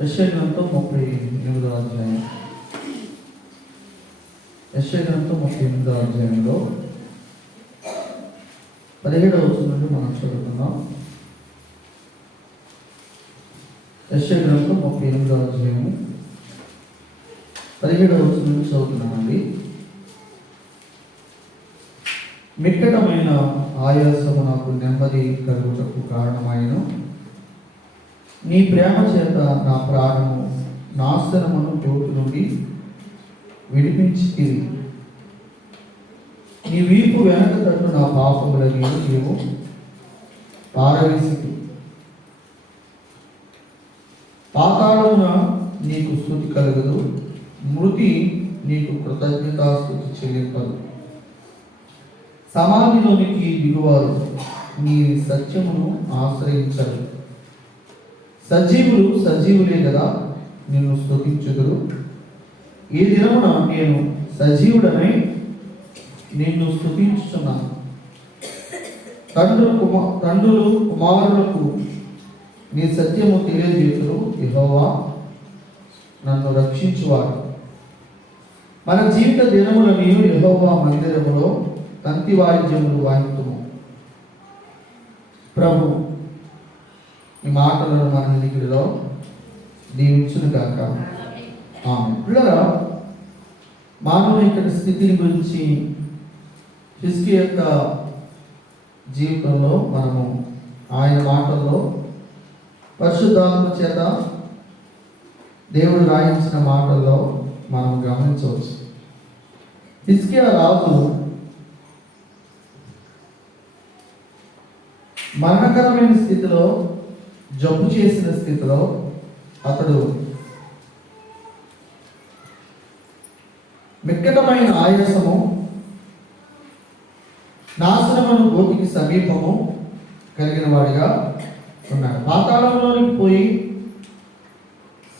యెషయా గ్రంథం 38వ అధ్యాయం. యెషయా గ్రంథం 38వ అధ్యాయంలో 17వ వచనం నుండి మనం చదువుకుందాం. యెషయా గ్రంథం 38వ అధ్యాయం 17వ వచనం నుండి చదువుతున్నామండి. మిక్కటమైన ఆయాసము నాకు నెమ్మది కలుగుటకు కారణమైన నీ ప్రేమ చేత నా ప్రాణము నాశనమును చోటు నుండి విడిపించి నీ వీపు వెనక తట్టు నా పాపములని నీవు పారవేసి పాతాళమున నీకు స్తుతి కలగదు, మృతి నీకు కృతజ్ఞతాస్తుతి చెల్లింపదు. సమాధిలోనికి దిగువారు నీ సత్యమును ఆశ్రయించరు. సజీవులు సజీవులే కదా నిన్ను స్తుతించుదురు. ఈ దినమున నేను సజీవుడనై నిన్ను స్తుతించుచున్నాను. తండ్రులు కుమారులకు నీ సత్యము తెలియజేతురు. యెహోవా నన్ను రక్షించువాడు. మన జీవిత దినములను యెహోవా మందిరములో తంతి వాయిద్యములు వాయింతుము. ప్రభు ఈ మాటలను మన నిధిలో దీవించును గాక. ఆమేన్. పిల్లరా, మానవుని యొక్క స్థితిని గురించి హిజ్కియా యొక్క జీవితంలో మనము ఆయన మాటల్లో పరిశుద్ధాత్మ చేత దేవుడు రాయించిన మాటల్లో మనం గమనించవచ్చు. హిజ్కియా రాజు మరణకరమైన స్థితిలో, జబ్బు చేసిన స్థితిలో అతడు మిక్కటమైన ఆయాసము, నాశనమును గోతికి సమీపము కలిగిన వాడిగా ఉన్నాడు. పాతాళంలోనికి పోయి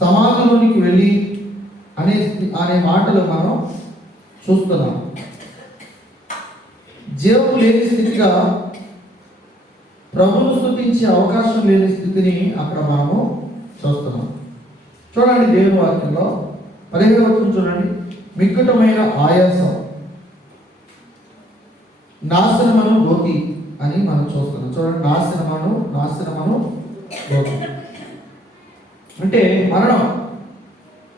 సమాధిలోనికి వెళ్ళి అనే మాటలు మనం చూస్తున్నాం. జీవము లేని స్థితిగా, ప్రభువును స్తుతించే అవకాశం లేని స్థితిని అక్కడ మనము చూస్తున్నాం. చూడండి, దేవుని వాక్యంలో 15వ వచనం చూడండి. మిక్కటమైన ఆయాసం, నాశనమను గోతి అని మనం చూస్తున్నాం. చూడండి, నాశనమను గోతి అంటే మరణం.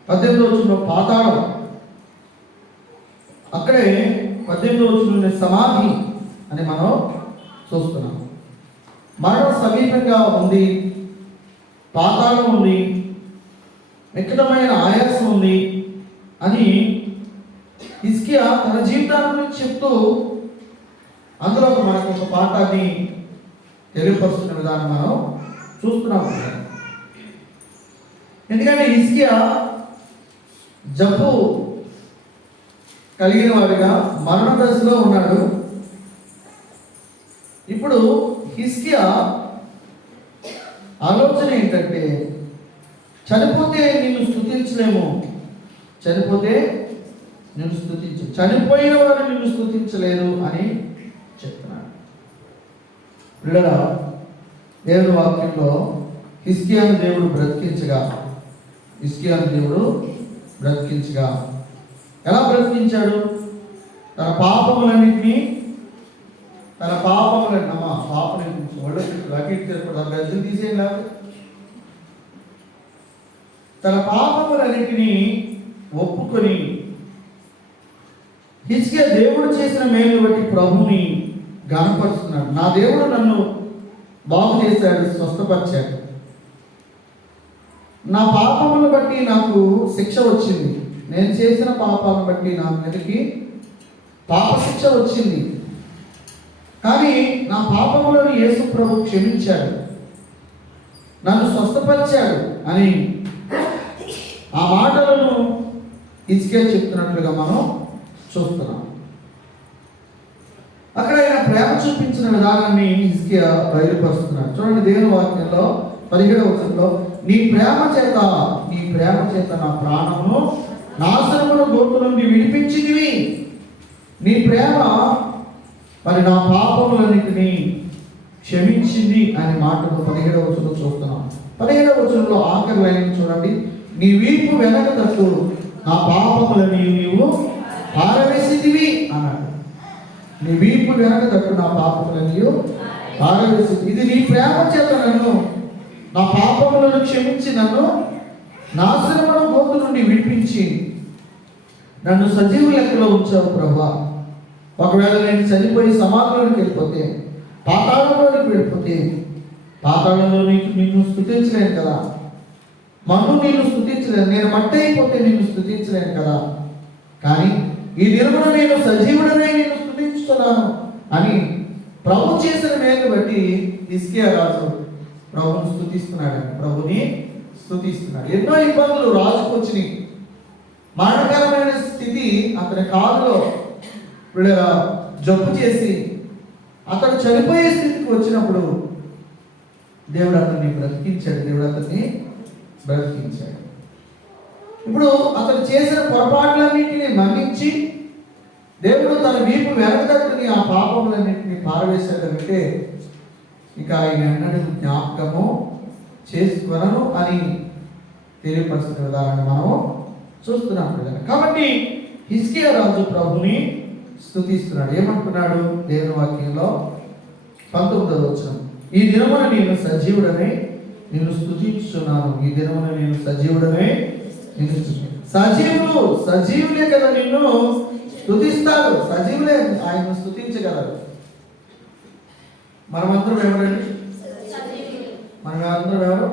18వ వచనంలో పాతాళం, అక్కడే 18వ వచనంలో సమాధి అని మనం చూస్తున్నాం. మరణం సమీపంగా ఉంది, పాతాళం ఉంది, మిక్కటమైన ఆయాసం ఉంది అని హిజ్కియా తన జీవితాన్ని గురించి చెప్తూ అందులో మనకు ఒక పాఠాన్ని తెలియపరుస్తున్న విధానం మనం చూస్తున్నాం. ఎందుకంటే హిజ్కియా జబ్బు కలిగిన వాడిగా మరణ దశలో ఉన్నాడు. ఇప్పుడు హిజ్కియా ఆలోచన ఏంటంటే, చనిపోతే నిన్ను స్తుతించలేము, చనిపోయిన వారు నిన్ను స్తుతించలేరు అని చెప్తున్నాడు. పిల్లల, దేవుని వాక్యంలో హిజ్కియాను దేవుడు బ్రతికించగా ఎలా బ్రతికించాడు? తన పాపములన్నింటినీ తన పాపములన్నింటినీ ఒప్పుకొని హిజ్కియా దేవుడు చేసిన మేలు బట్టి ప్రభుని గణపరుస్తున్నాడు. నా దేవుడు నన్ను బాగు చేశాడు, స్వస్థపరిచాడు. నా పాపములను బట్టి నాకు శిక్ష వచ్చింది, నేను చేసిన పాపాలను బట్టి నా మీదకి పాప శిక్ష వచ్చింది. కానీ నా పాపములను యేసు ప్రభు క్షమించాడు, నన్ను స్వస్థపరిచాడు అని ఆ మాటలను హిజ్కియా చెప్తున్నట్లుగా మనం చూస్తున్నాం. అక్కడ ఆయన ప్రేమ చూపించిన విధానాన్ని హిజ్కియా బయలుపరుస్తున్నాడు. చూడండి, దేవుని వాక్యంలో 17వ వచనంలో నీ ప్రేమ చేత నా ప్రాణమును నాశనమును గోటు నుండి విడిపించితివి. నీ ప్రేమ మరి నా పాపములన్నిటినీ క్షమించింది అనే మాటను 17వ వచనంలో చూస్తున్నాం. 17వ వచనంలో ఆఖరి లైన్ చూడండి. నీ వీపు వెనక తట్టు నా పాపములని నీవు పారవేసిదివి అన్నాడు. నీ వీపు వెనక తట్టు నా పాపములని నీవు పారవేసిది. ఇది నీ ప్రేమ చేత నన్ను, నా పాపములను క్షమించి నన్ను నాశనముల గోతు నుండి విడిపించి నన్ను సజీవ లెక్కలో ఉంచావు ప్రభువా. ఒకవేళ నేను చనిపోయి సమాధిలోకి వెళ్ళిపోతే, పాతాళంలోకి వెళ్ళిపోతే, పాతాళంలో నిన్ను స్తుతించలేను కదా. మన్ను నిన్ను స్తుతించలేను. నేను మట్టి అయిపోతే నిన్ను స్తుతించలేను కదా. కానీ ఈ దినమున నేను సజీవుడనే నిన్ను స్తుతించుతున్నాను అని ప్రభు చేసిన మేలు బట్టి హిజ్కియా రాజు ప్రభుని స్తుతిస్తున్నాడు. ప్రభుని స్తుతిస్తున్నాడు. ఎన్నో ఇబ్బందులు రాజుకు వచ్చినాయి. మరణకరమైన స్థితి అతని కాలులో జబ్బు చేసి అతడు చనిపోయే స్థితికి వచ్చినప్పుడు దేవుడు అతన్ని బ్రతికించాడు. ఇప్పుడు అతను చేసిన పొరపాట్లన్నింటినీ మన్నించి దేవుడు తన వీపు వెనకదట్టుని ఆ పాపములన్నింటినీ పారవేశాడంటే ఇక ఆయన అన్నది జ్ఞాపకము చేసుకొనను అని తెలియపరుస్తున్న విధానాన్ని మనం చూస్తున్నాం కదా. కాబట్టి హిజ్కియా రాజు ప్రభుని స్తుతిస్తున్నాడు. ఏమంటున్నాడు దేవుని వాక్యంలో 19వ వచనం, ఈ దినమున నేను సజీవుడనై నిన్ను స్తుతించుచున్నాను. ఈ దినమున నేను సజీవుడనై నిన్ను సజీవులే కదా నిన్ను స్తుతిస్తారు. సజీవులే ఆయన్ను స్తుతించగలరు. మనమందరం ఎవరండి? మనమందరం ఎవరు?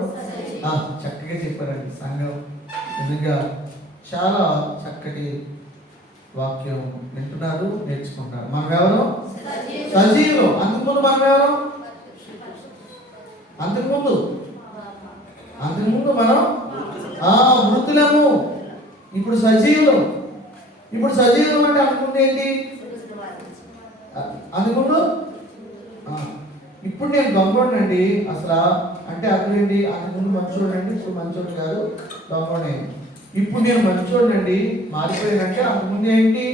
చక్కగా చెప్పారండి. సంఘం నిజంగా చాలా చక్కటి వాక్యం వింటున్నారు, నేర్చుకుంటారు. మనం ఎవరు? సజీవులు. అంతకుముందు మనం ఎవరు? అంతకుముందు మనం మృతులము. ఇప్పుడు సజీవులు. ఇప్పుడు సజీవులు అంటే అంతకుముందు ఏంటి? అంతకుముందు ఇప్పుడు నేను దొంగోడండి అసలు అంటే అర్థం ఏంటి? అంతకుముందు మంచోడండి, ఇప్పుడు మంచోడు కాదు, దొంగోడే. ఇప్పుడు నేను మంచోడండి మారిపోయానంటే అంతకుముందు ఏంటి?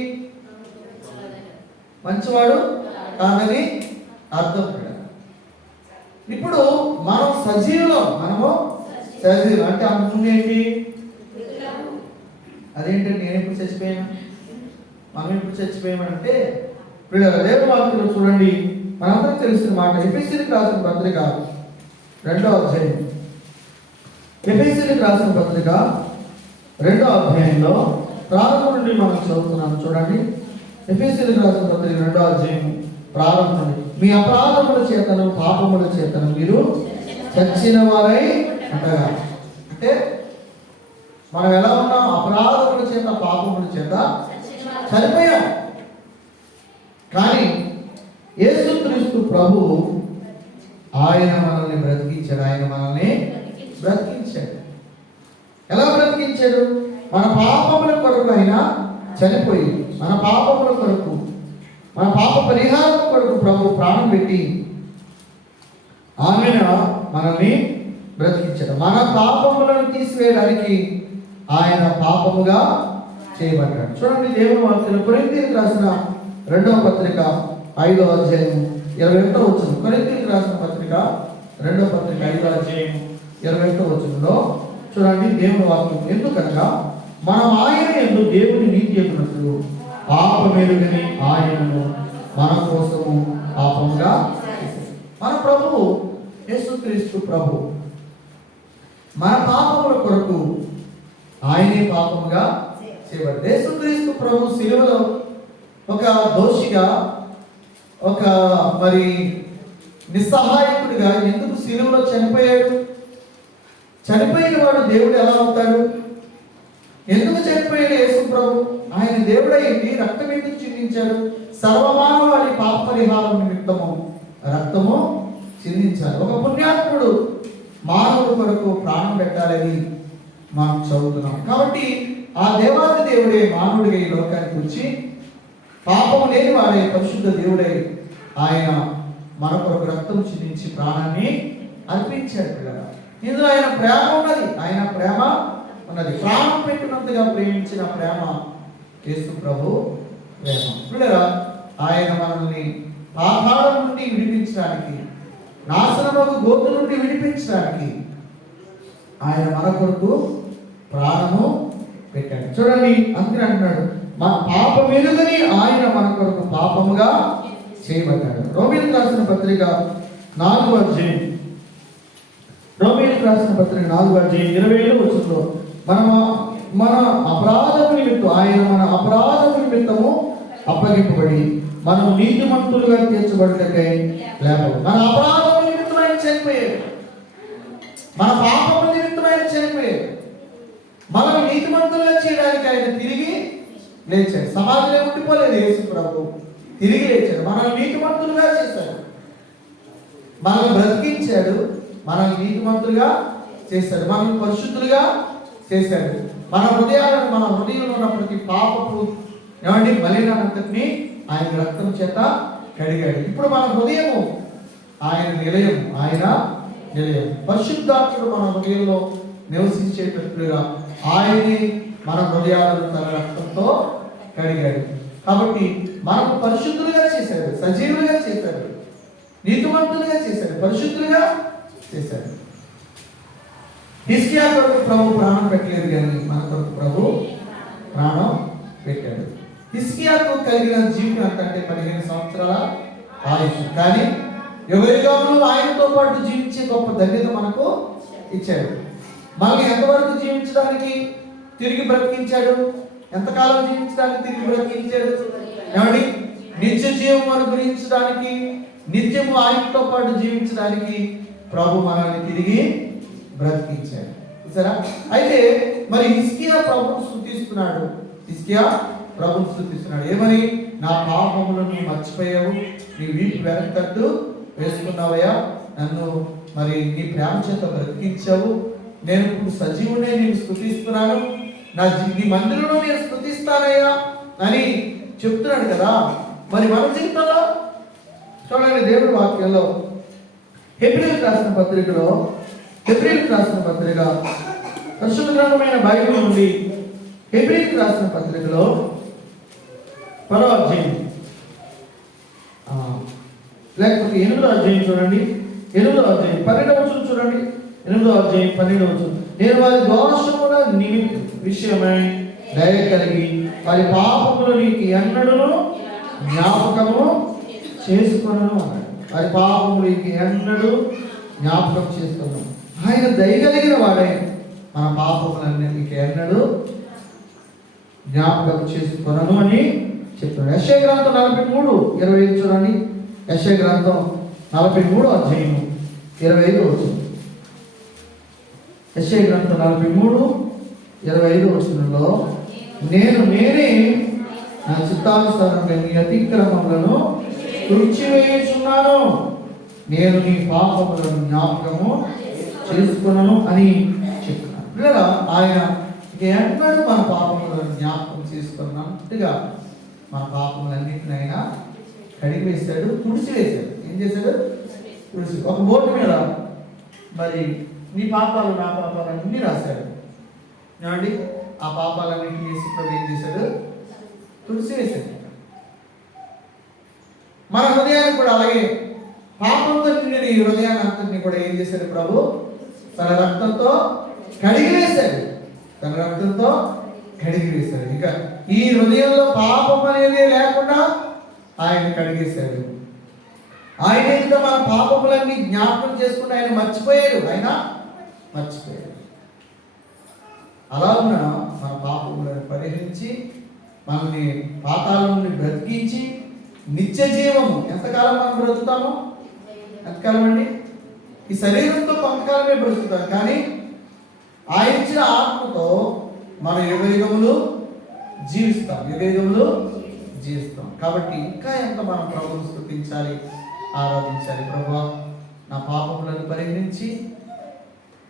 మంచివాడు కాదని అర్థం. ఇప్పుడు మనం మనము సజీవులు అంటే అంతకుముందు ఏంటి? అదేంటండి నేను ఎప్పుడు చచ్చిపోయాను, మనం ఎప్పుడు చచ్చిపోయామంటే దేవుని వాక్యంలో చూడండి, మనందరం తెలిసిన మాట. ఎఫెసీయులకు రాసిన పత్రిక 2వ అధ్యాయం. ఎఫెసీయులకు రాసిన పత్రిక 2వ అధ్యాయంలో ప్రారంభం నుండి మనం చదువుతున్నాం. చూడండి, ఎఫెసీయులకు రాసిన పత్రిక 2వ అధ్యాయం ప్రారంభం నుండి, మీ అపరాధముల చేతను పాపముల చేతను మీరు చచ్చిన వారై ఉండగా. అంటే మనం ఎలా ఉన్నాం? అపరాధముల చేత పాపముల చేత చనిపోయాం. కానీ యేసుక్రీస్తు ప్రభు ఆయన మనల్ని బ్రతికించాడు. ఎలా బ్రతికించాడు? మన పాపముల కొరకు ఆయన చనిపోయి, మన పాపముల కొరకు, మన పాప పరిహారం కొరకు ప్రభు ప్రాణం పెట్టి ఆయన మనల్ని బ్రతికించాడు. మన పాపములను తీసివేయడానికి ఆయన పాపముగా చేయబడ్డాడు. చూడండి దేవుని వాక్యంలో కొరింథీయులకు రాసిన 2వ పత్రిక 5వ అధ్యాయం 21వ వచనం. కొరింథీయులకు రాసిన పత్రిక 2వ పత్రిక 5వ అధ్యాయం 21వ వచనంలో చూడండి దేవుని వాక్యం, ఎందుకనగా మనం ఆయన యందు దేవుని నీతి యొక్కనట్లు పాపమెరుగని ఆయనను మన కోసము పాపముగా మన ప్రభువు యేసుక్రీస్తు ప్రభు మన పాపముల కొరకు ఆయనే పాపముగా చేయబడ్డాడు. యేసుక్రీస్తు ప్రభు సిలువలో ఒక దోషిగా, ఒక నిస్సహాయకుడిగా ఎందుకు సిలువలో చనిపోయాడు? చనిపోయిన వాడు దేవుడు ఎలా అవుతాడు? ఎందుకు చనిపోయాడు యేసు ప్రభు? ఆయన దేవుడైంది రక్తం ఎందుకు చిందించాడు? సర్వమానవాడి పాప పరిహారం నిమిత్తము రక్తము చిందించాలి. ఒక పుణ్యాత్ముడు మానవుడు కొరకు ప్రాణం పెట్టాలని మనం చదువుతున్నాం. కాబట్టి ఆ దేవాది దేవుడే మానవుడిగా ఈ లోకానికి వచ్చి పాపము లేని వాడే పరిశుద్ధ దేవుడై ఆయన మన కొరకు రక్తం చిందించి ప్రాణాన్ని అర్పించాడు. పిల్లగా ఇందులో ఆయన ప్రేమ ఉన్నది. ప్రాణం పెట్టినంతగా ప్రేమించిన ప్రేమ యేసు ప్రభు ప్రేమ. పిల్లగా ఆయన మనల్ని పాతాళం నుండి విడిపించడానికి నాశనమగు గోతు నుండి విడిపించడానికి ఆయన మన కొరకు ప్రాణము పెట్టాడు. చూడండి, అందుకని అంటున్నాడు, మా పాపం ఎరుగని ఆయన మన కొరకు పాపముగా చేయబడ్డాడు. రోమీయులకు రాసిన పత్రిక 4వ అధ్యాయం, రోమీయులకు రాసిన పత్రిక 4వ అధ్యాయం 27వ వచనంలో మన అపరాధము నిమిత్తం ఆయన మన అపరాధము నిమిత్తము అప్పగింపబడి మనం నీతిమంతులుగా తీర్చబడుటకై లేపడు. మన అపరాధము నిమిత్తం ఆయన చనిపోయాడు, మన పాపము నిమిత్తం ఆయన చనిపోయాడు, మనం నీతిమంతులుగా చేయడానికి ఆయన తిరిగి లేచాడు. సమాధిలో ఉండిపోలేదు యేసు ప్రభు, తిరిగి లేచాడు, మనల్ని నీతిమంతులుగా చేశాడు, మనల్ని బ్రతికించాడు, మనల్ని నీతిమంతులుగా చేశాడు, మనల్ని పరిశుద్ధులుగా చేశాడు. మన హృదయంలో ఉన్న ప్రతి పాపపు మలినాన్నంతటిని ఆయన రక్తం చేత కడిగాడు. ఇప్పుడు మన హృదయము ఆయన నిలయం, పరిశుద్ధాత్ముడు మన హృదయంలో నివసించేటట్లుగా ఆయన్ని మన హృదయాలను తన రక్తంతో కడిగాడు. కాబట్టి మనకు పరిశుద్ధులుగా చేశాడు, సజీవులుగా చేశాడు, నీతిమంతులుగా చేశాడు, పరిశుద్ధులుగా చేశాడు. హిజ్కియా కొరకు ప్రభు ప్రాణం పెట్టలేదు, కానీ మన కొరకు ప్రభు ప్రాణం పెట్టాడు. హిజ్కియాకు కలిగిన జీవితం అంటే 15 సంవత్సరాల ఆయుష్, కానీ యుగయుగములు ఆయనతో పాటు జీవించే గొప్ప ధన్యత మనకు ఇచ్చాడు. మనల్ని ఎంతవరకు జీవించడానికి తిరిగి బ్రతికించాడు? ఎంతకాలం జీవించడానికి తిరిగి బ్రతికించాడు? ఏమండి, నిత్య జీవం అనుగ్రహించడానికి, నిత్యము ఆయనతో పాటు జీవించడానికి ప్రభు మనల్ని తిరిగి బ్రతికించాడు. చూసారా? అయితే మరి హిజ్కియా ప్రభువును స్తుతిస్తున్నాడు. ఏమని? నా పాపములను నువ్వు మర్చిపోయావు, నీ వీపు వెనకట్టు వేసుకున్నావయ్యా, నన్ను మరి నీ ప్రేమ చేత బ్రతికించావు, నేను ఇప్పుడు సజీవునే నేను స్తుతిస్తున్నాను, నీ మందిరంలో నేను స్తుతిస్తానయ్యా అని చెప్తున్నాడు కదా. మరి మన జీవితంలో చూడండి, దేవుడి వాక్యంలో హెబ్రీయులకు రాసిన పత్రిక పరిశుద్ధ గ్రంథమైన బైబిల్ నుండి హెబ్రీయులకు రాసిన పత్రికలో 10వ అధ్యాయం లేకపోతే 8వ అధ్యాయం చూడండి, 8వ అధ్యాయం 12వ వచనం చూడండి, 8వ అధ్యాయం 12వ వచనం. నేను వారి దోషముల విషయమై దయ కలిగి వారి పాపములు నీకు ఎన్నడూను జ్ఞాపకము చేసుకొనను అన్నాడు. వారి పాపములు నీకు ఎన్నడూ జ్ఞాపకం చేసుకున్నాం. ఆయన దయగలిగిన వాడే మన పాపములన్నిటికీ ఎన్నడూ జ్ఞాపకం చేసుకొనను అని చెప్తున్నాడు. యెషయా గ్రంథం 43:25 చూడండి. యెషయా గ్రంథం 43వ అధ్యాయం 25వ వచనం. యెషయా గ్రంథం 43:25వ వచనంలో నేనే నా చిత్తానుసారంగా నీ అతిక్రమములను తుడిచివేయుచున్నాను, నేను నీ పాపములను జ్ఞాపకము చేసుకున్నాను అని చెప్తున్నాను. పిల్లగా ఆయన ఎన్నడూ మన పాపములను జ్ఞాపకం చేసుకున్నట్టుగా మన పాపములన్నింటినీ ఆయన కడిగివేశాడు, తుడిచివేశాడు. ఏం చేశాడు? తుడిచి ఒక బోర్డు మీద మరి నీ పాపాలు నా పాపాలు అన్నీ రాశాడు. ఏమండి, ఆ పాపాలన్నింటినీ వేసి ప్రభు ఏం చేశాడు? తుడిచివేశాడు. మన హృదయాన్ని కూడా అలాగే పాపంతో నిండిన ఈ హృదయాన్ని అంతటిని కూడా ఏం చేశాడు? ప్రభు తన రక్తంతో కడిగివేశాడు. ఇక ఈ హృదయంలో పాపం అనేది లేకుండా ఆయన కడిగేశాడు. ఆయన ఇంకా మన పాపములన్నీ జ్ఞాపకం చేసుకుంటే ఆయన మర్చిపోయాడు. అలా ఉన్న మన పాపములను పరిహరించి మనల్ని పాతాళం నుండి బ్రతికించి నిత్య జీవము. ఎంతకాలం మనం బ్రతుకుతాము? ఎంతకాలం అండి? ఈ శరీరంతో కొంతకాలమే బ్రతుకుతాం, కానీ ఆయన ఇచ్చిన ఆత్మతో మన యుగయుగములు జీవిస్తాం. కాబట్టి ఇంకా ఎంత మనం ప్రభువును స్తుతించాలి, ఆరాధించాలి. ప్రభువా, నా పాపములను పరిహరించి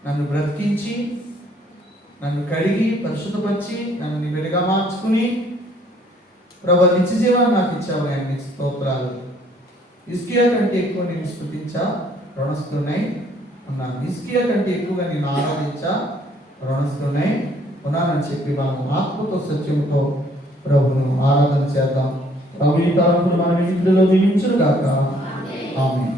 నన్ను బ్రతికించి నన్ను కడిగి పరిశుద్ధపరిచి నన్ను నీ వెలుగా మార్చుకుని ప్రభువా నిత్య జీవాన్ని నాకు ఇచ్చావు. అన్ని స్తోత్రాలు. హిజ్కియా కంటే ఎక్కువ నేను స్తుతించా రుణస్థున్నై ఉన్నాను. హిజ్కియా కంటే ఎక్కువగా నేను ఆరాధించా రుణస్థున్నై ఉన్నానని చెప్పి మనం ఆత్మతో సత్యంతో ప్రభువును ఆరాధన చేద్దాం. ప్రభు ఈ తలంపులు మన ఇంటిలో దీవించును గాక. ఆమేన్.